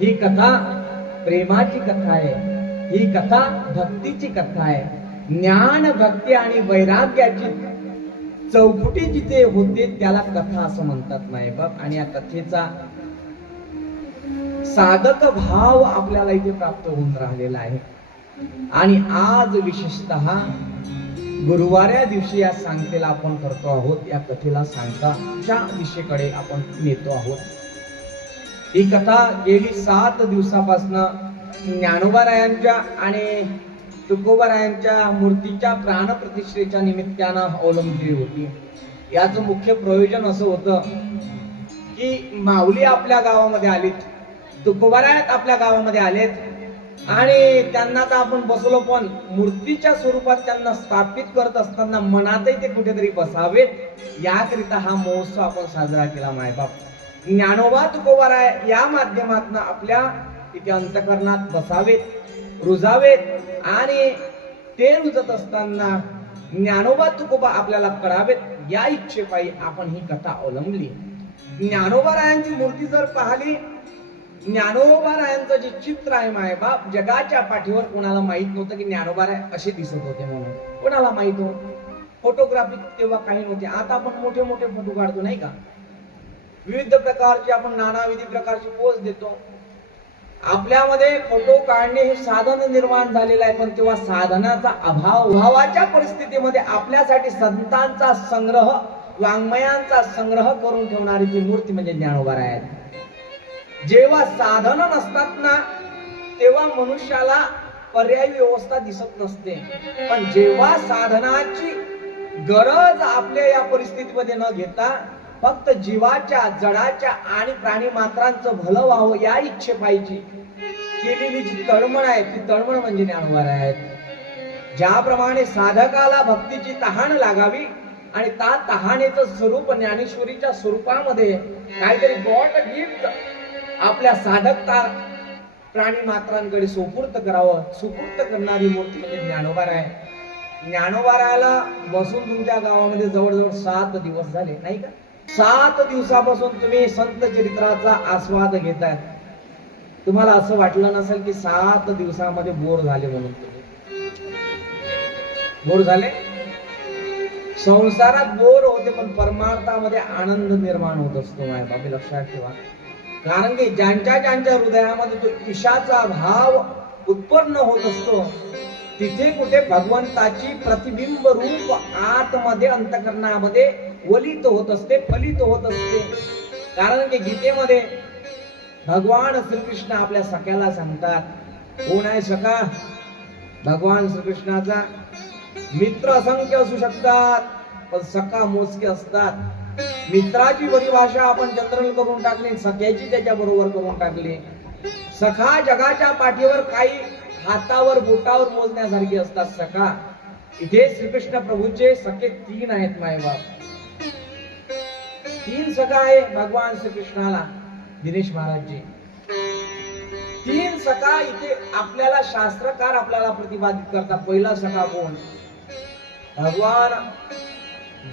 ही कथा प्रेमाची कथा आहे, ही कथा भक्तीची कथा आहे. ज्ञान भक्ती आणि वैराग्याची चौकटी जिथे होते त्याला कथा असं म्हणतात मायबाप. आणि या कथेचा साधक भाव आपल्याला इथे प्राप्त होऊन राहिलेला आहे. आणि आज विशेषतः गुरुवाऱ्या दिवशी या सांगतेला आपण करतो आहोत. या कथेला सांगताच्या दिशेकडे आपण नेतो आहोत. ही कथा गेली 7 दिवसापासून ज्ञानोबारायांच्या आणि तुकोबारायांच्या मूर्तीच्या प्राणप्रतिष्ठेच्या निमित्तानं अवलंबली होती. याचं मुख्य प्रयोजन असं होतं की माऊली आपल्या गावामध्ये आलीत, तुकोबारायत आपल्या गावामध्ये आलेत आणि त्यांना तर आपण बसलो, पण मूर्तीच्या स्वरूपात त्यांना स्थापित करत असताना मनातही ते कुठेतरी बसावेत याकरिता हा महोत्सव आपण साजरा केला मायबाप. ज्ञानोबा तुकोबाराय या माध्यमातून आपल्या इथे अंतकरणात बसावेत, रुजावेत आणि ते रुजत असताना ज्ञानोबा तुकोबा आपल्याला कळावेत या इच्छेपायी आपण ही कथा अवलंबली. ज्ञानोबारायांची मूर्ती जर पाहिली, ज्ञानोबारायांचं जे चित्र आहे मायबाप, जगाच्या पाठीवर कोणाला माहित नव्हतं की ज्ञानोबाराय असे दिसत होते म्हणून. कोणाला माहित हो? फोटोग्राफी तेव्हा काही नव्हते. आता आपण मोठे मोठे फोटो काढतो नाही का, विविध प्रकारचे आपण नानाविध प्रकारची पोज देतो. आपल्यामध्ये फोटो काढणे हे साधन निर्माण झालेलं आहे, पण तेव्हा साधनाचा अभावाच्या परिस्थितीमध्ये आपल्यासाठी संतांचा संग्रह, वाङ्मयांचा संग्रह करून ठेवणारी ती मूर्ती म्हणजे ज्ञानोबाराय आहे. जेव्हा साधन नसतात ना तेव्हा मनुष्याला पर्यायी व्यवस्था दिसत नसते, पण जेव्हा साधनाची गरज आपल्या या परिस्थितीमध्ये न घेता फक्त जीवाच्या, जडाच्या आणि प्राणी मात्रांचं भलं व्हावं या इच्छे पाहिजे केलेली जी तळमळ आहे ती तळमळ म्हणजे ज्ञानोबाराय आहेत. ज्याप्रमाणे साधकाला भक्तीची तहान लागावी आणि त्या तहानेचं स्वरूप ज्ञानेश्वरीच्या स्वरूपामध्ये काहीतरी गॉड गिफ्ट आपल्या साधकता प्राणी मात्रांकडे सुपूर्त करावं, सुपूर्त करणारी मूर्ती म्हणजे ज्ञानोबाराय. ज्ञानोबारायाला बसून तुमच्या गावामध्ये जवळजवळ 7 दिवस झाले नाही का? 7 दिवसापासून तुम्ही संत चरित्राचा आस्वाद घेताय. तुम्हाला असं वाटलं नसेल की 7 दिवसामध्ये बोर झाले म्हणून. बोर झाले? संसारात बोर होते पण परमार्थामध्ये आनंद निर्माण होत असतो मायबाबी, लक्षात ठेवा. कारण की ज्यांच्या ज्यांच्या हृदयामध्ये तो ईशाचा भाव उत्पन्न होत असतो तिथे कुठे भगवंताची प्रतिबिंब रूप आतमध्ये अंतकरणामध्ये वलित होत असते, फलित होत असते. कारण की गीतेमध्ये भगवान श्रीकृष्ण आपल्या सख्याला सांगतात, कोण आहे सखा? भगवान श्रीकृष्णाचा मित्र असंख्य असू शकतात पण सखा मोजके असतात. मित्राची परिभाषा आपण जनरल करून टाकली, सख्याची त्याच्या बरोबर करून टाकली. सखा जगाच्या पाठीवर काही हातावर बोटावर मोजण्यासारखी असतात सखा. इथे श्रीकृष्ण प्रभूचे सखे 3 आहेत मायबाप. 3 सखा आहे भगवान श्रीकृष्णाला, दिनेश महाराजजी. 3 सखा इथे आपल्याला शास्त्रकार आपल्याला प्रतिपादित करतात. पहिला सखा कोण? भगवान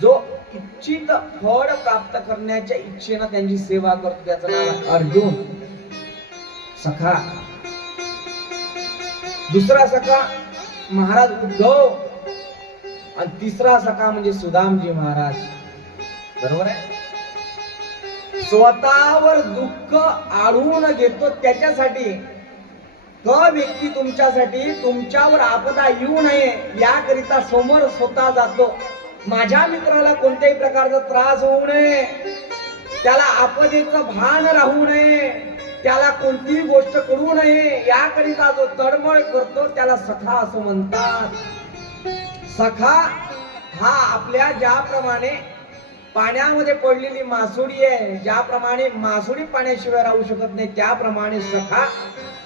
जो इच्छित फळ प्राप्त करण्याच्या इच्छेनं त्यांची सेवा करतो, त्याचं नाव अर्जुन सखा. दुसरा सखा महाराज उद्धव आणि तिसरा सखा म्हणजे सुदामजी महाराज. बरोबर आहे? स्वतःवर दुःख आढळून घेतो त्याच्यासाठी व्यक्ती तुमच्यासाठी, तुमच्यावर आपदा येऊ नये याकरिता समोर स्वतः जातो. माझ्या मित्राला कोणत्याही प्रकारचा त्रास होऊ नये, त्याला आपदेचं भान राहू नये, त्याला कोणतीही गोष्ट करू नये याकरिता जो तळमळ करतो त्याला सखा असं म्हणतात. सखा हा आपल्या ज्याप्रमाणे पाण्यामध्ये पडलेली मासोळी आहे, ज्याप्रमाणे मासोळी पाण्याशिवाय राहू शकत नाही त्याप्रमाणे सखा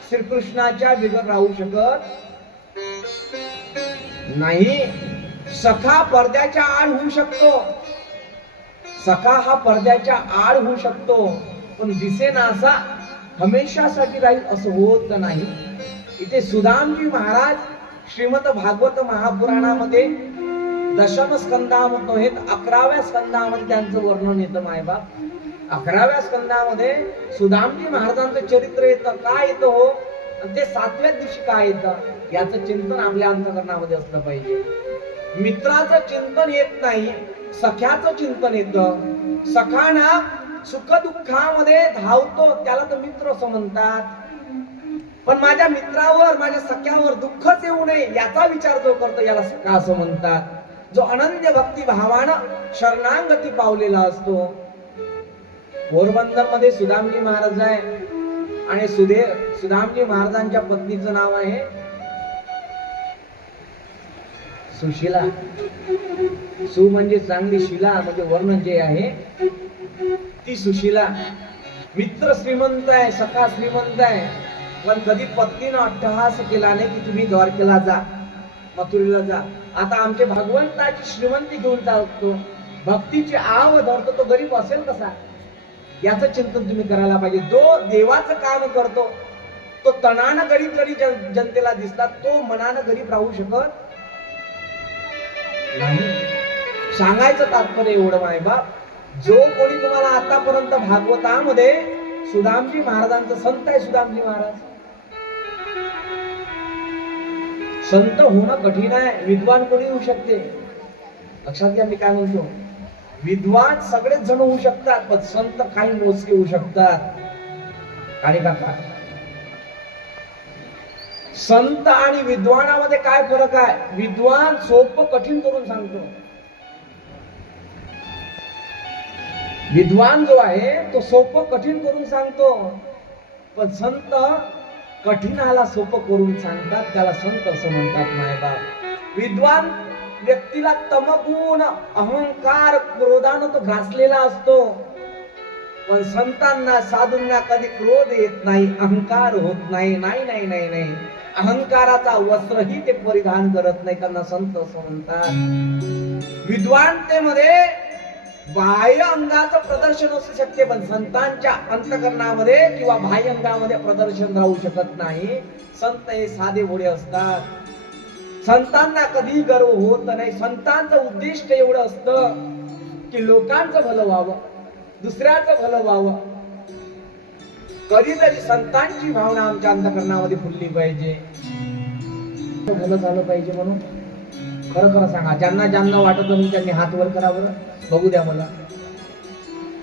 श्रीकृष्णाच्या बिगर राहू शकत नाही. सखा पडद्याच्या आड होऊ शकतो, सखा हा पडद्याच्या आड होऊ शकतो पण दिसेना असा हमेशासाठी राहील असं होत नाही. इथे सुदामजी महाराज श्रीमद भागवत महापुराणामध्ये दशम स्कंदामध्ये 11व्या स्कंदामध्ये त्यांचं वर्णन येतं मायबाप. 11व्या स्कंदामध्ये सुदामजी महाराजांचं चरित्र येतं. काय येतं हो? आणि ते 7व्या दिवशी काय येतं याचं चिंतन आपल्या अंतःकरणामध्ये असलं पाहिजे. मित्राचं चिंतन येत नाही, सख्याचं चिंतन येतं. सखाना सुख दुःखामध्ये धावतो त्याला तर मित्र असं म्हणतात. पण माझ्या मित्रावर, माझ्या सख्यावर दुःखच येऊ नये याचा विचार जो करतो याला सखा असं म्हणतात. जो अनन्य भक्ती भावानं शरणागती पावलेला असतो. पोरबंदर मध्ये सुदामजी महाराज आहे आणि सुदामजी महाराजांच्या पत्नीचं नाव आहे सुशिला. सु म्हणजे चांगली, शिला म्हणजे वर्ण जे आहे ती सुशिला. मित्र श्रीमंत आहे, सखा श्रीमंत आहे, पण कधी पत्नीनं अट्टहास केला नाही की तुम्ही द्वारकेला जा, मथुरेला जा. आता आमचे भगवंताची श्रीमंती घेऊन टाकतो, भक्तीची आव धरतो, तो गरीब असेल कसा याचं चिंतन तुम्ही करायला पाहिजे. जो देवाचं काम करतो तो तणानं गरीब जरी जनतेला दिसतात, तो मनानं गरीब राहू शकत नाही. सांगायचं तात्पर्य एवढं आहे बाप, जो कोणी तुम्हाला आतापर्यंत भागवतामध्ये सुदामजी महाराजांचं संत आहे. सुदामजी महाराज संत होणं कठीण आहे, विद्वान कोणी होऊ शकते. लक्षात घ्या मी काय म्हणतो. विद्वान सगळेच जण होऊ शकतात, पण संत काही मोजके होऊ शकतात. आणि काका संत आणि विद्वानामध्ये काय फरक आहे? विद्वान सोपं कठीण करून सांगतो. विद्वान जो आहे तो सोपं कठीण करून सांगतो, पण संत कठीणाला सोपं करून सांगतात, त्याला संत असं म्हणतात मायबाप. विद्वान व्यक्तीला तमगुण अहंकार क्रोधानं तो घासलेला असतो, पण संतांना साधूंना कधी क्रोध येत नाही, अहंकार होत नाही. नाही नाही नाही नाही अहंकाराचा वस्त्रही ते परिधान करत नाही, त्यांना संत असं म्हणतात. विद्वानतेमध्ये बाह्य अंगाचं प्रदर्शन असू शकते, पण संतांच्या अंतकरणामध्ये किंवा बाह्य अंगामध्ये प्रदर्शन राहू शकत नाही. संत हे साधे भोळे असतात. संतांना कधी गर्व होत नाही. संतांचं उद्दिष्ट एवढं असतं की लोकांचं भलं व्हावं, दुसऱ्याचं भलं व्हावं. कधीतरी संतांची भावना आमच्या अंतकरणामध्ये फुलली पाहिजे, भलं झालं पाहिजे म्हणून. खरं खरं सांगा, ज्यांना ज्यांना वाटत नाही त्यांनी हात वर करा बरं, बघू द्या मला.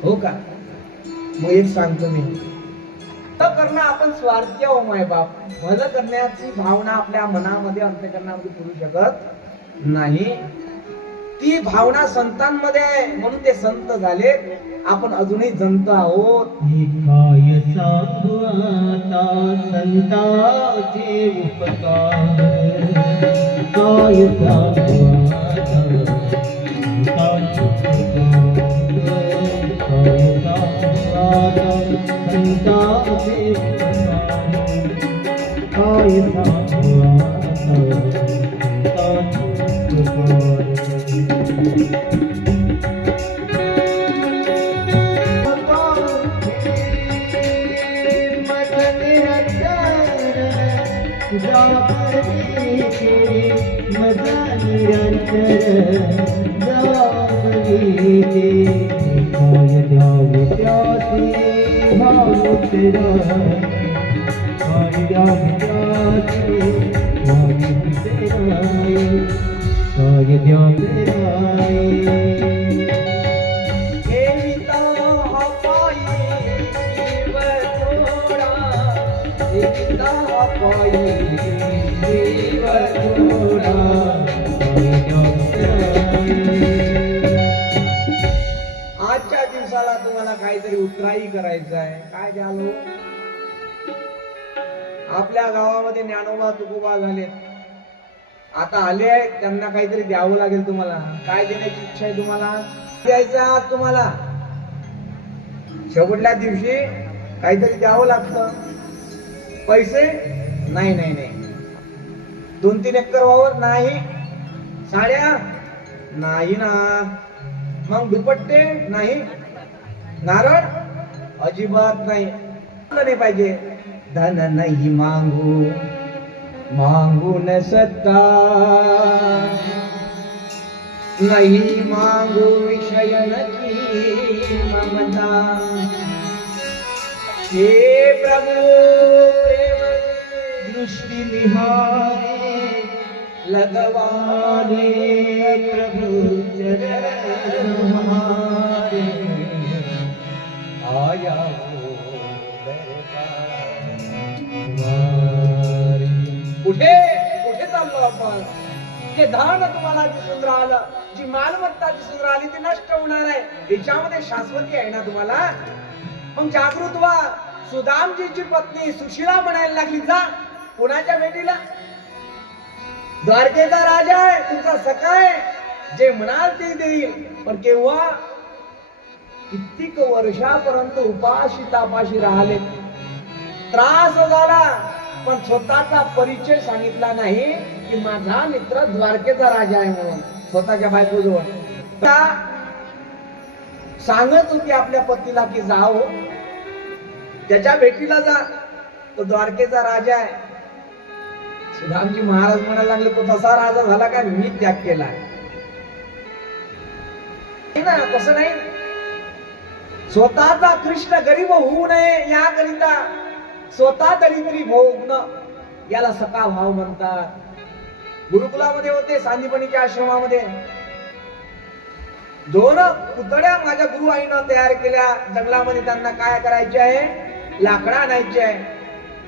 हो का? मग एक सांगतो मी, भलं करणं आपण स्वार्थी आहो माय बाप. भलं करण्याची भावना आपल्या मनामध्ये अंतकरणामध्ये फुलू शकत नाही. ती भावना संतांमध्ये आहे म्हणून ते संत झाले. आपण अजूनही जंत आहोत. काय सांगू आता संतांचे उपकार, काय सांगू आता संतांचे उपकार, काय सांगू मजा निरंतर जागीते, काय द्यावे त्याचे भाव तेरा, काय द्यावे त्याचे भाव तेरा, काय द्यावे तेरा. आजच्या दिवसाला तुम्हाला काहीतरी उतराई करायचं आहे. काय द्यालो? आपल्या गावामध्ये ज्ञानोबा तुकोबा झाले, आता आले आहेत, त्यांना काहीतरी द्यावं लागेल तुम्हाला. काय देण्याची इच्छा आहे तुम्हाला? द्यायचं आज तुम्हाला. शेवटल्या दिवशी काहीतरी द्यावं लागतं. पैसे नाही नाही नाही. 2-3 एकर वावर नाही. साड्या नाही ना. मग दुपट्टे नाही. नारळ अजिबात नाही. नाही पाहिजे. धन नाही मांगू मांगू न सत्ता, नहीं मांगू विषय की ममता. हे प्रभु दृष्टि निहारे लगवाने प्रभु चरण हमारे आया हो दरबार हमारे। कुठे कुठे चाललो आपण? जे धन तुम्हाला दिसून राहिलं, जी मालमत्ता दिसून राहिली ती नष्ट होणार आहे, याच्यामध्ये शाश्वती आहे ना तुम्हाला? मग जागृत व्हा. सुदामजीची पत्नी सुशीला म्हणायला लागली, जा कोणाच्या भेटीला? द्वारकेचा राजा आहे, तुमचा सखा आहे, जे म्हणाल ते देईल. पण केव्हा? कित्येक वर्षापर्यंत उपाशी तापाशी राहिले, त्रास झाला, पण स्वतःचा परिचय सांगितला नाही की माझा मित्र द्वारकेचा राजा आहे म्हणून स्वतःच्या बायकोजवळ. सांगत होती आपल्या पतीला की जाओ त्याच्या भेटीला जा, तो द्वारकेचा राजा आहे. सुदामजी महाराज म्हणायला लागले, तो तसा राजा झाला का मी त्याग केला ना? तसं नाही. स्वतःचा कृष्ण गरीब होऊ नये याकरिता स्वतः दरिद्री भोगणं, याला सखा भाव म्हणतात. गुरुकुलामध्ये होते, सांदीपनीच्या आश्रमामध्ये दोन पुतळ्या माझ्या गुरु आईनं तयार केल्या. जंगलामध्ये त्यांना काय करायचे आहे? लाकडं आणायचे आहे.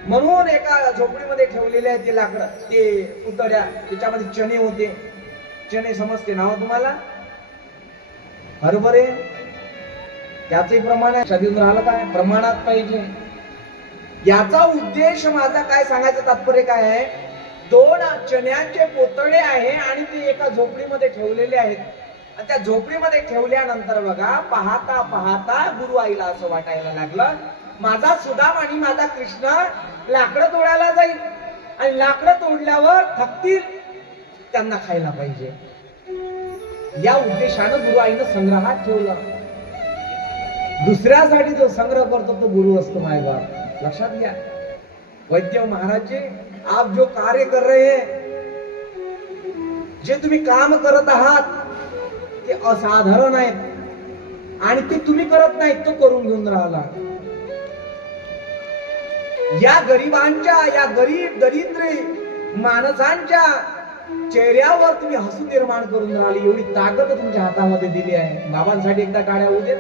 म्हणून एका झोपडीमध्ये ठेवलेले आहे ते लाकडं, ते पुतळ्या. त्याच्यामध्ये चणे होते. चणे समजते नाव तुम्हाला? हरभरे. त्याचंही प्रमाण आहे. शरीर राहिलं काय प्रमाणात पाहिजे. याचा उद्देश माझा काय सांगायचं तात्पर्य काय आहे? दोन चण्याचे पोतळे आहे आणि ते एका झोपडीमध्ये ठेवलेले आहेत. आणि त्या झोपडीमध्ये ठेवल्यानंतर बघा, पाहता पाहता गुरु आईला असं वाटायला लागलं, माझा सुदाम आणि माझा कृष्ण लाकडं तोडायला जाईल आणि लाकडं तोडल्यावर थकतील, त्यांना खायला पाहिजे. या उद्देशानं गुरु आईनं संग्रहात ठेवलं. दुसऱ्यासाठी जो संग्रह करतो तो गुरु असतो मायबाप. लक्षात घ्या. वैद्य महाराज जी, आप जो कार्य कर रहे हैं, जे तुम्ही काम करत आहात ते असाधारण आहेत आणि ते तुम्ही करत नाहीत, तो करून घेऊन राहिला. या गरिबांच्या, या गरीब दरिद्र माणसांच्या चेहऱ्यावर तुम्ही हसू निर्माण करून राहिली. एवढी ताकद तुमच्या हातामध्ये दिली आहे. बाबांसाठी एकदा टाळ्या होऊ देत.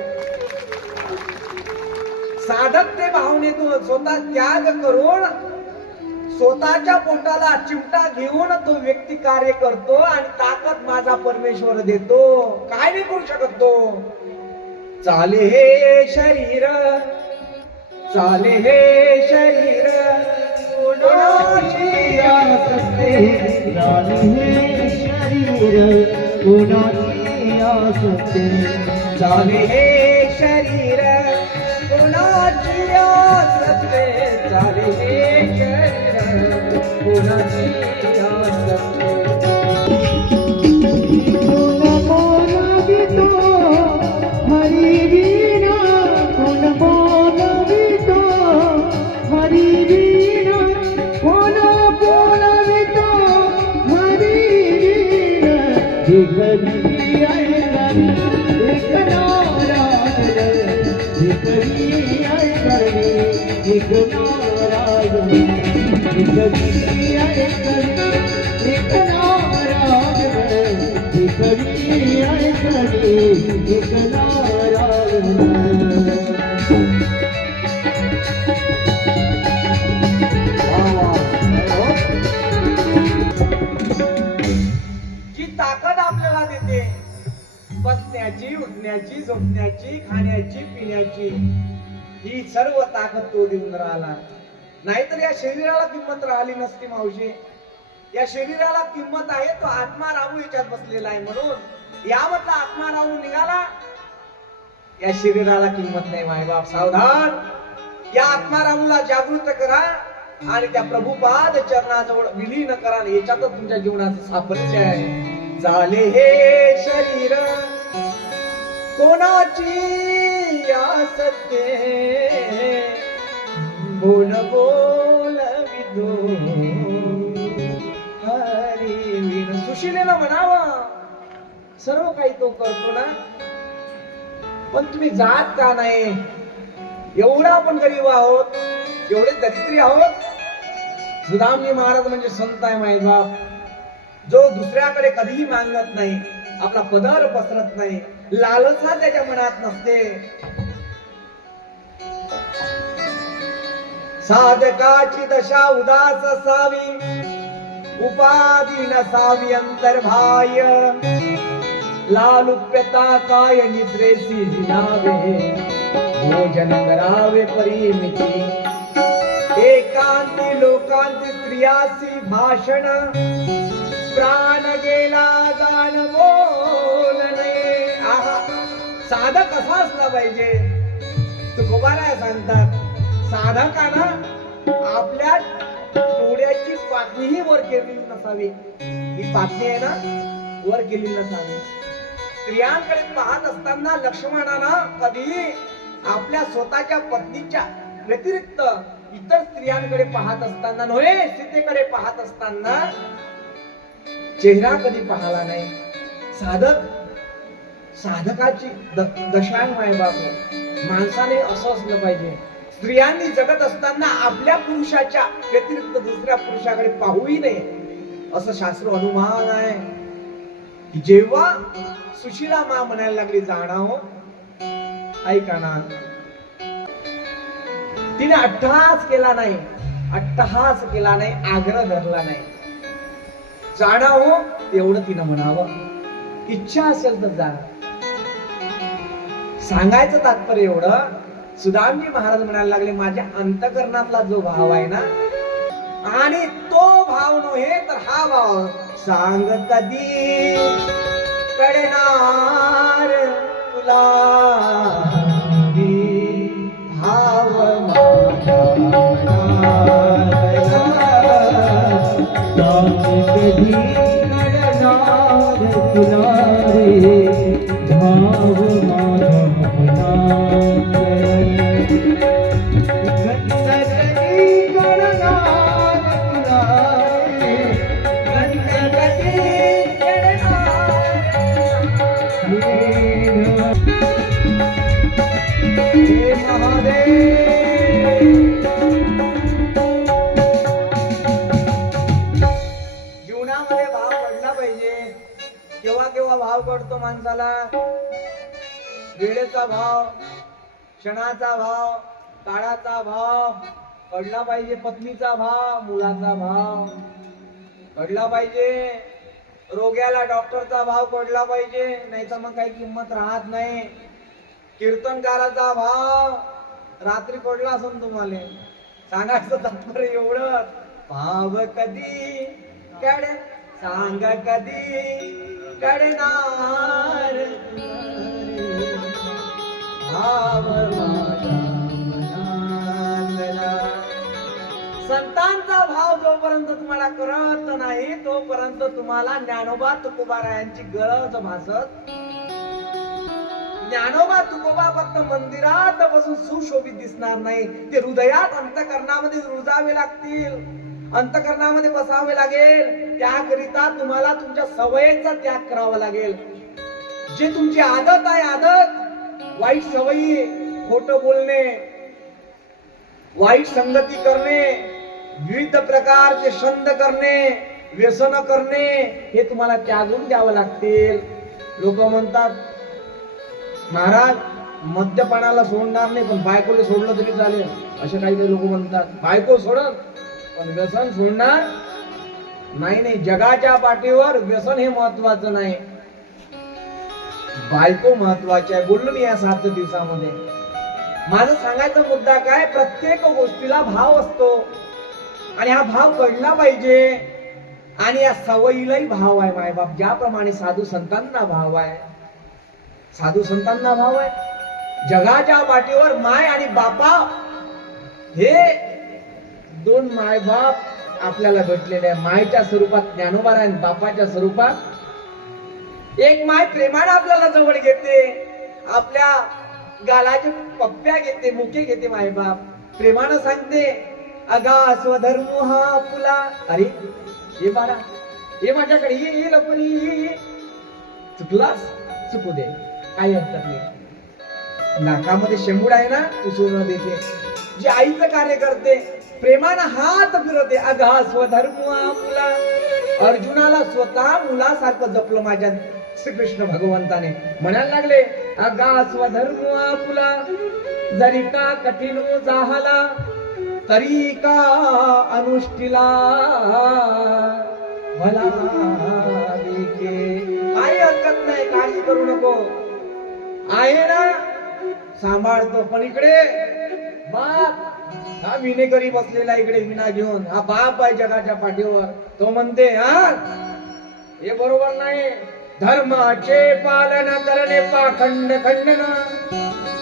साधकते भावनेतून स्वतः त्याग करून स्वतःच्या पोटाला चिमटा घेऊन तो व्यक्ती कार्य करतो आणि ताकद माझा परमेश्वर देतो. काय नाही करू शकत तो. चाले हे शरीर, चाले हे शरीर कोणाची आसते, चाले हे शरीर कोणाची आसते, चाले हे शरीर कोणाची आसते, चाले हे शरीर कोणाची आसते. कोण बोलावितो हरी वीणा, कोण बोलावितो हरी वीणा, कोण बोलावितो हरी वीणा. एक घरी ऐकली एक नारायण, एक घरी ऐकली एक नारायण, एक घरी ऐकली एक नारायण, एक घरी ऐकली एक नारायण. जी ताकद आपल्याला देते बसण्याची, उठण्याची, झोपण्याची, खाण्याची, पिण्याची, ही सर्व ताकद तो देऊन राहिला. नाहीतर या शरीराला किंमत राहिली नसती मावशी. या शरीराला किंमत आहे तो आत्मा राहू याच्यात बसलेला आहे. म्हणून यामधला आत्मा राहू निघाला, या शरीराला किंमत नाही. मायबाप सावधान. या आत्मा राहूला जागृत करा आणि त्या प्रभुपाद चरणाजवळ विलीन करा. याच्यातच तुमच्या जीवनाचं साफल्य आहे. झाले हे शरीर कोणाची आसते, बोल बोल विदो हरी विन. सुशीलेला म्हणावं, सर्व काही तो करतो ना, पण तुम्ही जात का नाही? एवढा आपण गरीब आहोत, एवढे दरिद्री आहोत. सुदामजी महाराज म्हणजे संत आहे माय बाप, जो दुसऱ्याकडे कधीही मागत नाही, आपला पदर पसरत नाही, लालसा त्याच्या मनात नसते. साधकाची दशा उदास असावी, उपाधी नसावी अंतर्भाय. लालुप्यता काय निद्रेसी जिनावे, भोजन करावे परिमिती. एकांती लोकांती स्त्रियासी भाषण, प्राण गेला जाण बोलणे. आहा, साधक असा असला पाहिजे. तुकोबाराय सांगतात, साधकाना आपल्या डोळ्याची पातळीही वर केलेली नसावी. ही पातळी आहे ना, वर केलेली नसावी. स्त्रियांकडे पाहत असताना लक्ष्मणाला कधी आपल्या स्वतःच्या पत्नीच्या व्यतिरिक्त इतर स्त्रियांकडे पाहत असताना नव्हे, सीतेकडे पाहत असताना चेहरा कधी पाहला नाही. साधकाची दशा माय बाप. माणसाने असं असलं पाहिजे. स्त्रियांनी जगत असताना आपल्या पुरुषाच्या व्यतिरिक्त दुसऱ्या पुरुषाकडे पाहूही नये, असं शास्त्र अनुमान आहे. जेव्हा सुशीला मा म्हणायला लागली जाणा हो, ऐका ना, तिने अट्टहास केला नाही, आग्रह धरला नाही. जाणा हो एवढं तिनं म्हणावं. इच्छा असेल तर जा. सांगायचं तात्पर्य एवढं, सुदामजी महाराज म्हणायला लागले, माझ्या अंतकरणातला जो भाव आहे ना, आणि तो भाव नव्हे तर हा भाव. सांग कधी कळणार तुला भाव माझा मनातला. कधी कळणार तुला रे भाव माझा मनातला. कधी कळणार तुला रे जीवनामध्ये भाव पडला पाहिजे. केव्हा केव्हा भाव पडतो माणसाला. वेळेचा भाव, क्षणाचा भाव, काळाचा भाव पडला पाहिजे. पत्नीचा भाव, मुलाचा भाव पडला पाहिजे. रोग्याला डॉक्टरचा भाव पडला पाहिजे, नाही तर मग काही किंमत राहत नाही. कीर्तनकाराचा भाव रात्री पडला असून तुम्हाला सांगायचं तात्पर्य एवढं. भाव कधी कड सांग कधी कडणार भाव माझा मनातला. संतांचा भाव जोपर्यंत तुम्हाला कळत नाही तोपर्यंत तुम्हाला ज्ञानोबा तुकोबारायांची गरज भासत. ज्ञानोबा तुकोबा फक्त मंदिरात बसून सुशोभित दिसणार नाही, ते हृदयात अंतकरणामध्ये रुजावे लागतील, अंतकरणामध्ये बसावे लागेल. त्याकरिता तुम्हाला तुमच्या सवयीचा त्याग करावा लागेल. जे तुमची आदत आहे, आदत वाईट सवयी, खोटं बोलणे, वाईट संगती करणे, विविध प्रकारचे छंद करणे, व्यसन करणे, हे तुम्हाला त्यागून द्यावं लागतील. लोक म्हणतात महाराज मद्यपानाला सोडणार नाही पण बायकोला सोडलं तरी चालेल, असे काही काही लोक म्हणतात. बायको सोडत पण व्यसन सोडणार नाही. नाही, जगाच्या पाठीवर व्यसन हे महत्वाचं नाही, बायको महत्वाची आहे. बोललो मी या 7 दिवसामध्ये. माझा सांगायचा मुद्दा काय, प्रत्येक गोष्टीला भाव असतो आणि हा भाव कळला पाहिजे. आणि या सवयीलाही भाव आहे मायबाप. ज्याप्रमाणे साधू संतांना भाव आहे, साधू संतांना भाव आहे. जगाच्या पाठीवर माय आणि बापा हे 2 मायबाप आपल्याला भेटलेले आहे. मायच्या स्वरूपात ज्ञानोबा आणि बापाच्या स्वरूपात एक माय प्रेमाने आपल्याला जवळ घेते, आपल्या गालाचे पप्प्या घेते, मुके घेते. मायबाप प्रेमानं सांगते, अगा स्वधर्म हा फुला, अरे ये बाळा ये माझ्याकडे ये लपणी, चुकलास चुकू दे, काही हरकत नाही. नाकामध्ये शेंबूड आहे ना, तू सोनं देते. जी आईचं कार्य करते, प्रेमानं हात फिरवते. अगा स्वधर्म आपुला. अर्जुनाला स्वतः मुलासारखं जपलं माझ्या श्रीकृष्ण भगवंताने. म्हणायला लागले, अगा स्वधर्म आपुला, जरी का कठीण जाहला, तरी का अनुष्ठिला मला देखे. काही हरकत नाही, काळजी करू नको, आहे ना, सांभाळतो. पण इकडे बाप हा विनेकरी बसलेला, इकडे विना घेऊन, हा बाप आहे जगाच्या पाठीवर. तो म्हणते, हा हे बरोबर नाही. धर्माचे पालन करणे पाखंड खंडन.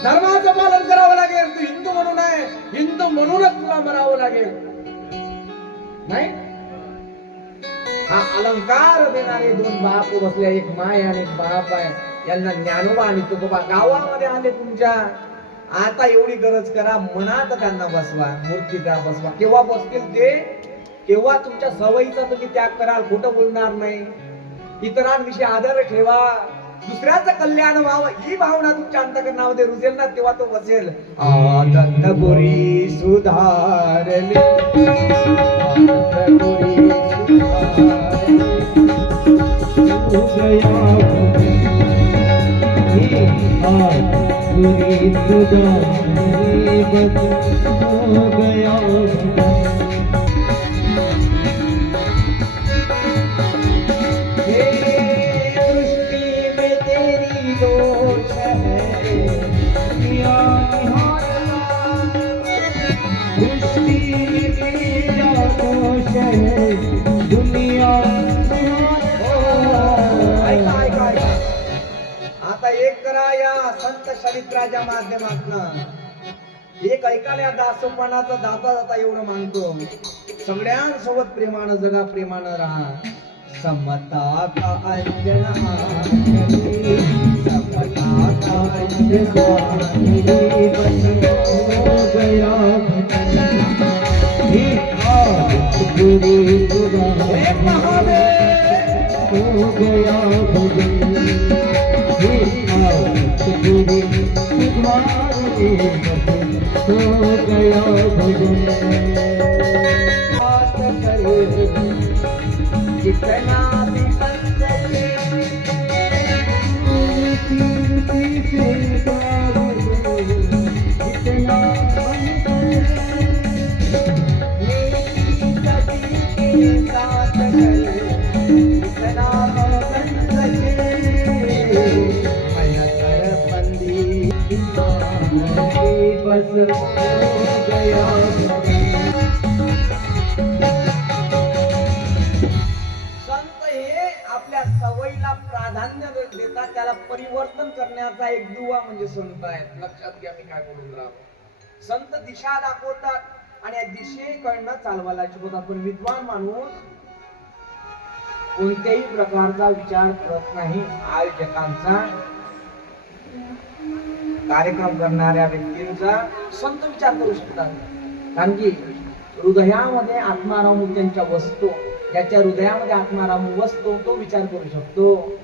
धर्माचं पालन करावं लागेल. तू हिंदू म्हणून आहे, हिंदू म्हणूनच तुला मरावं लागेल. नाही, हा अलंकार देणारे दोन बाप बसले, एक माय आणि एक बाप आहे. यांना ज्ञानोबा आणि तुकोबा गावामध्ये आले तुमच्या. आता एवढी गरज करा, मनात त्यांना बसवा, मूर्तीला बसवा. केव्हा बसतील ते, केव्हा तुमच्या सवयीचा तुम्ही त्याग कराल, खोटं बोलणार नाही, इतरांविषयी आदर ठेवा, दुसऱ्याचं कल्याण व्हावं ही भावना तुमच्या अंतःकरणामध्ये रुजेल ना, तेव्हा तो बसेल. दत्तपुरी सुधारली, दत्तपुरी संत चरित्राच्या माध्यमातून एक ऐकायला दासोपणाचा दाता जाता एवढं मागतो. सगळ्यांसोबत प्रेमानं जगा, प्रेमानं राहा. समता का अंजना, समता का अंजना, हो गया जितना भी बन सके, जितना बन सवयीला प्राधान्य देतात, त्याला परिवर्तन करण्याचा एक दुवा म्हणजे संत आहेत. लक्षात घ्या मी काय बोलून राहतो. संत दिशा दाखवतात आणि या दिशेकडनं चालवायला शिकवतात. पण विद्वान माणूस कोणत्याही प्रकारचा विचार करत नाही. आयोजकांचा, कार्यक्रम करणाऱ्या व्यक्तींचा संत विचार करू शकतात. कारण की हृदयामध्ये आत्माराम त्यांच्या वस्तू, ज्याच्या हृदयामध्ये आत्माराम वसतो तो विचार करू शकतो.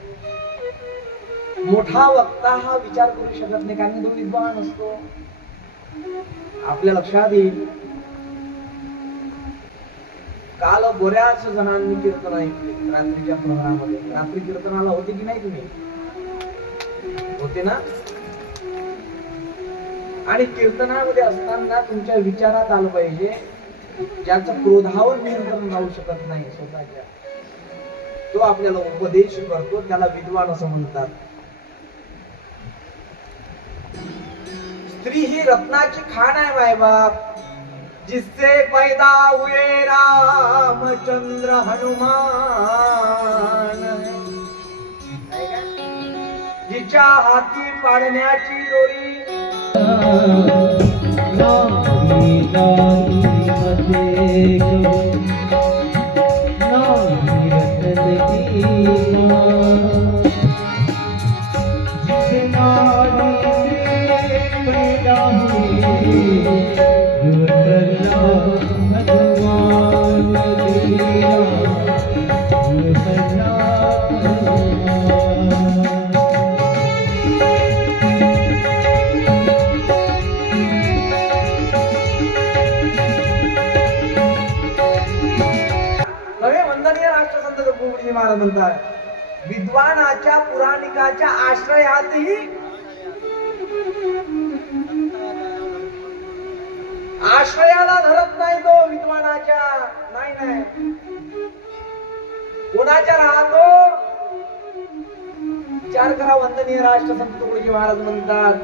मोठा वक्ता हा विचार करू शकत नाही, कारण तो विद्वान असतो. आपल्या लक्षात येईल, काल बऱ्याच जणांनी कीर्तन ऐकले रात्रीच्या प्रहरामध्ये. रात्री कीर्तनाला होते की नाही तुम्ही? होते ना? आणि कीर्तनामध्ये असताना तुमच्या विचारात आलं पाहिजे, ज्याचं क्रोधावर नियंत्रण राहू शकत नाही स्वतःच्या, तो आपल्याला उपदेश करतो, त्याला विद्वान असं म्हणतात. स्त्री ही रत्नाची खाण आहे मायबाप, जिससे पैदा हुए रामचंद्र हनुमान, जिच्या हाती पाडण्याची दोरी, वंदनीय राष्ट्रसंत तुकडोजी महाराज म्हणतात, विद्वानाच्या पुराणिकाच्या आश्रयातही आश्रयाला धरत नाही तो विद्वानाच्या, नाही कोणाच्या राहतो? विचार करा. वंदनीय राष्ट्रसंत तुकडोजी महाराज म्हणतात,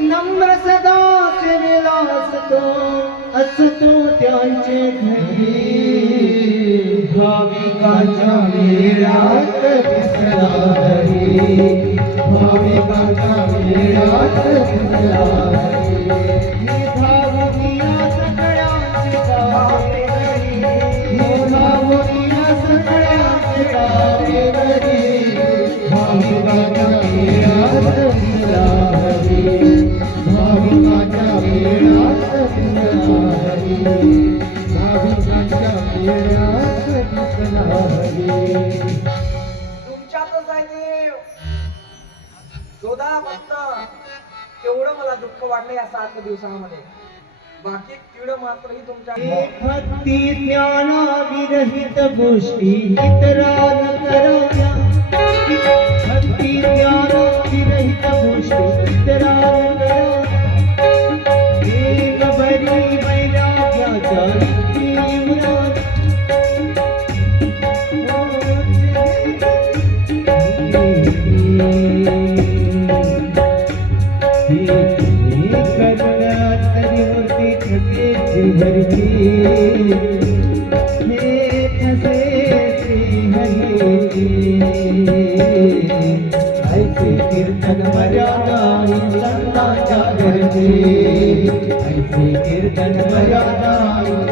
नम्र सदा सेवेला असतो त्यांचे घरी, भाविकाच्या मेळ्यात दिसला हरी, भाविकाच्या मेळ्यात दिसला हरी. हे भावनिया सगळ्यांचे गावे घरी, हे भावनिया सगळ्यांचे गावे घरी, भाविकाच्या मेळ्यात दिसला हरी, भाविकाच्या मेळ्यात दिसला हरी, भाविकाच्या मेळ्यात दिसला हरी. तुमच्यातच आहे देव. शोधा फक्त. तेवढं मला दुःख वाटलं या 7 दिवसामध्ये. बाकी कीड मात्रही तुमच्या भक्ती ज्ञानाविरहित गोष्टी इतरान कराव्या, भक्ती ज्ञानाविरहित गोष्टी इतरान कराव्या, एक बरी वैराग्याच्या तीव्रात कीर्तन मर्यादा संतांच्या घरचे, ऐसे कीर्तन मर्यादा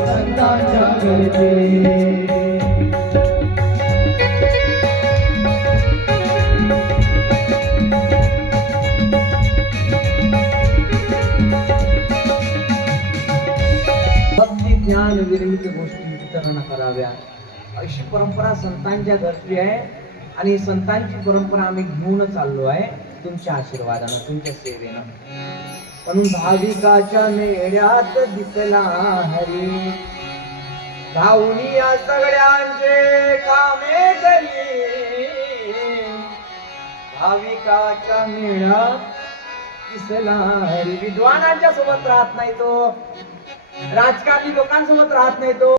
संतांच्या घरचे. भक्ती ज्ञान विरहित गोष्टी वितरण कराव्या, अशी परंपरा संतांच्या घरची आहे. आणि संतांची परंपरा आम्ही घेऊन चाललो आहे तुमच्या आशीर्वादानं, तुमच्या सेवेनं. म्हणून भाविकाच्या मेळ्यात दिसला हरी, धावणी या सगळ्यांचे कामे करी, भाविकाच्या मेळ्यात दिसला हरी. विद्वानांच्या सोबत राहत नाही तो, राजकारणी लोकांसोबत राहत नाही तो.